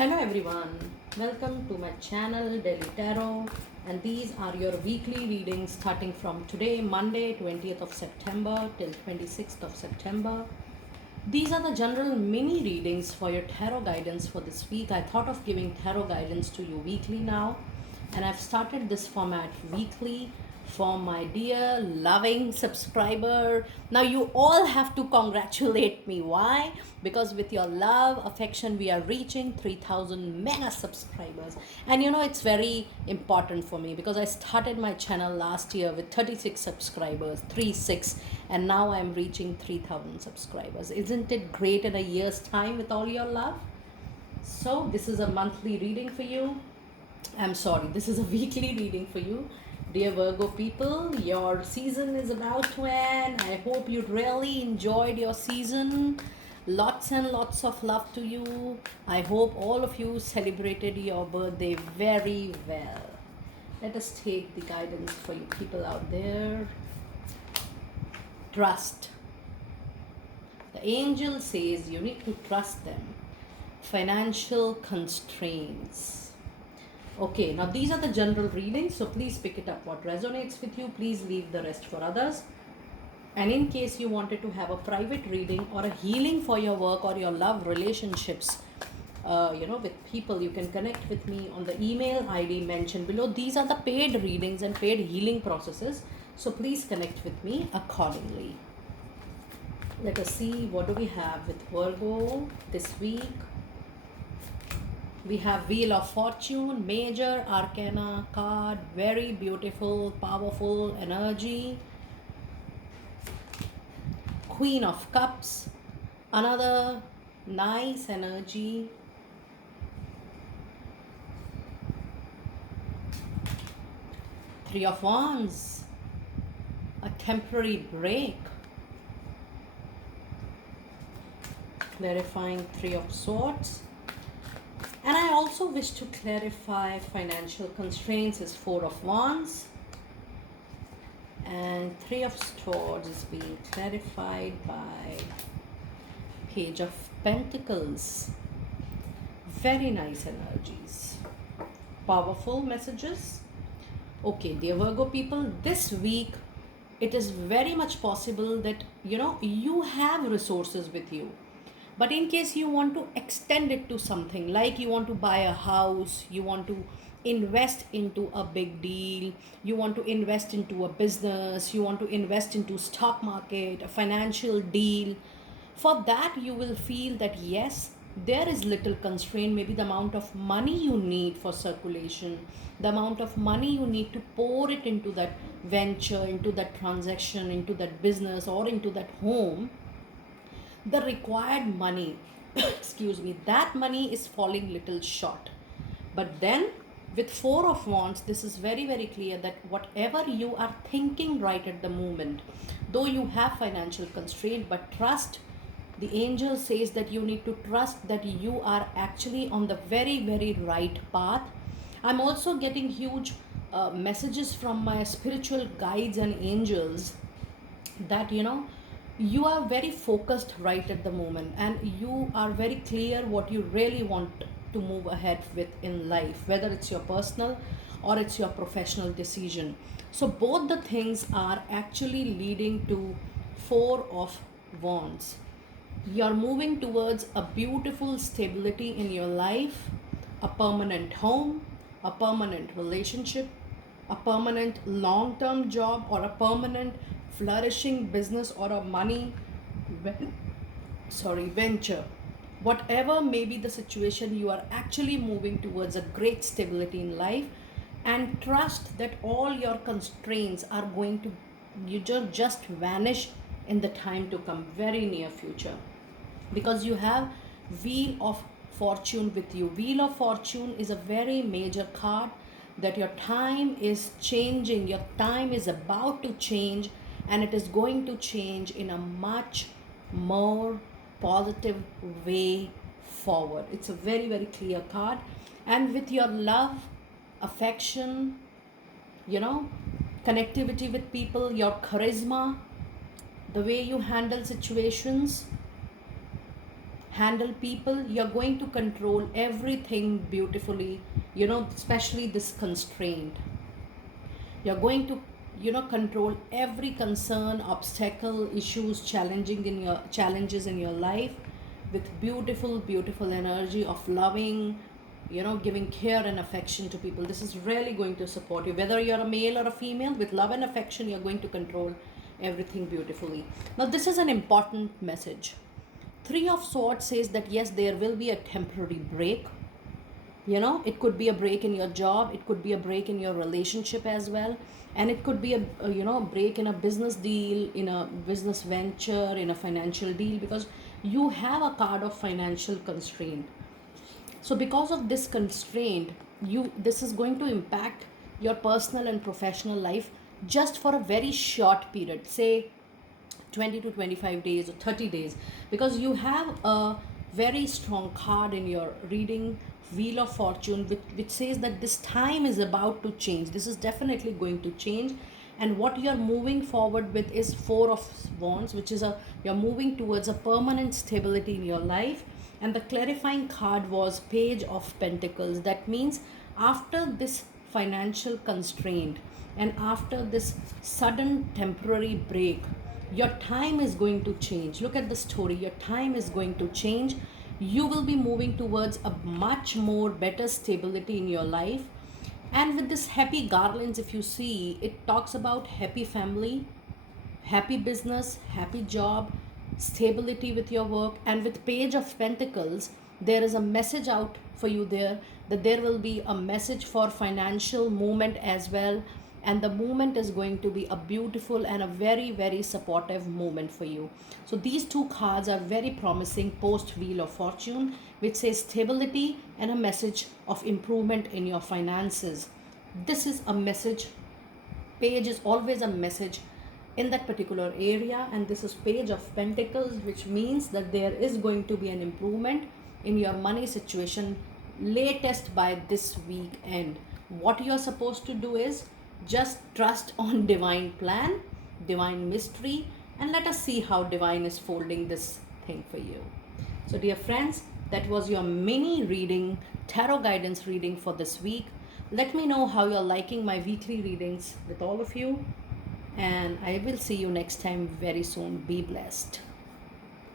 Hello everyone, welcome to my channel Daily Tarot, and these are your weekly readings starting from today, Monday 20th of September till 26th of September. These are the general mini readings for your tarot guidance for this week. I thought of giving tarot guidance to you weekly now, and I've started this format weekly for my dear loving subscriber. Now you all have to congratulate me. Why? Because with your love, affection, we are reaching 3000 mega subscribers. And it's very important for me because I started my channel last year with 36 subscribers, 36, and now I'm reaching 3000 subscribers. Isn't it great in a year's time with all your love? So this is a monthly reading for you. I'm sorry, this is a weekly reading for you. Dear Virgo people, your season is about to end. I hope you really enjoyed your season. Lots and lots of love to you. I hope all of you celebrated your birthday very well. Let us take the guidance for you people out there. Trust. The angel says you need to trust them. Financial constraints. Okay, now these are the general readings, so please pick it up what resonates with you. Please leave the rest for others. And in case you wanted to have a private reading or a healing for your work or your love relationships, with people, you can connect with me on the email ID mentioned below. These are the paid readings and paid healing processes, so please connect with me accordingly. Let us see what do we have with Virgo this week. We have Wheel of Fortune, major arcana card, very beautiful, powerful energy. Queen of Cups, another nice energy. Three of Wands, a temporary break. Clarifying Three of Swords. And I also wish to clarify financial constraints is Four of Wands. And Three of Swords is being clarified by Page of Pentacles. Very nice energies. Powerful messages. Okay, dear Virgo people, this week it is very much possible that you have resources with you. But in case you want to extend it to something, like you want to buy a house, you want to invest into a big deal, you want to invest into a business, you want to invest into stock market, a financial deal, for that you will feel that yes, there is little constraint, maybe the amount of money you need for circulation, the amount of money you need to pour it into that venture, into that transaction, into that business, or into that home. The required money excuse me, that money is falling little short. But then with Four of Wands, this is very very clear that whatever you are thinking right at the moment, though you have financial constraint, but trust, the angel says that you need to trust that you are actually on the very very right path. I'm also getting huge messages from my spiritual guides and angels that you are very focused right at the moment, and you are very clear what you really want to move ahead with in life, whether it's your personal or it's your professional decision. So both the things are actually leading to Four of Wands. You're moving towards a beautiful stability in your life, a permanent home, a permanent relationship, a permanent long term job, or a permanent flourishing business, or a money venture. Whatever may be the situation, you are actually moving towards a great stability in life, and trust that all your constraints are going to just vanish in the time to come, very near future, because you have Wheel of Fortune with you. Wheel of Fortune is a very major card that your time is changing, your time is about to change, and it is going to change in a much more positive way forward. It's a very very clear card. And with your love, affection, connectivity with people, your charisma, the way you handle situations, handle people. You're going to control everything beautifully, especially this constraint. You're going to control every concern, obstacle, issues, challenges in your life with beautiful, beautiful energy of loving, giving care and affection to people. This is really going to support you, whether you're a male or a female. With love and affection, you're going to control everything beautifully. Now this is an important message. Three of Swords says that yes, there will be a temporary break. It could be a break in your job, it could be a break in your relationship as well, and it could be a break in a business deal, in a business venture, in a financial deal, because you have a card of financial constraint. So because of this constraint, this is going to impact your personal and professional life just for a very short period, say 20 to 25 days or 30 days, because you have a very strong card in your reading, Wheel of Fortune, which says that this time is about to change. This is definitely going to change. And what you're moving forward with is Four of Wands, which is you're moving towards a permanent stability in your life. And the clarifying card was Page of Pentacles. That means after this financial constraint and after this sudden temporary break, your time is going to change. Look at the story. Your time is going to change. You will be moving towards a much more better stability in your life. And with this happy garlands, if you see, it talks about happy family, happy business, happy job, stability with your work. And with Page of Pentacles, there is a message out for you there, that there will be a message for financial movement as well. And the movement is going to be a beautiful and a very, very supportive movement for you. So these two cards are very promising post Wheel of Fortune, which says stability and a message of improvement in your finances. This is a message. Page is always a message in that particular area, and this is Page of Pentacles, which means that there is going to be an improvement in your money situation latest by this weekend. What you're supposed to do is just trust on divine plan, divine mystery, and let us see how divine is folding this thing for you. So dear friends, that was your mini reading, tarot guidance reading for this week. Let me know how you're liking my weekly readings with all of you, and I will see you next time very soon. Be blessed.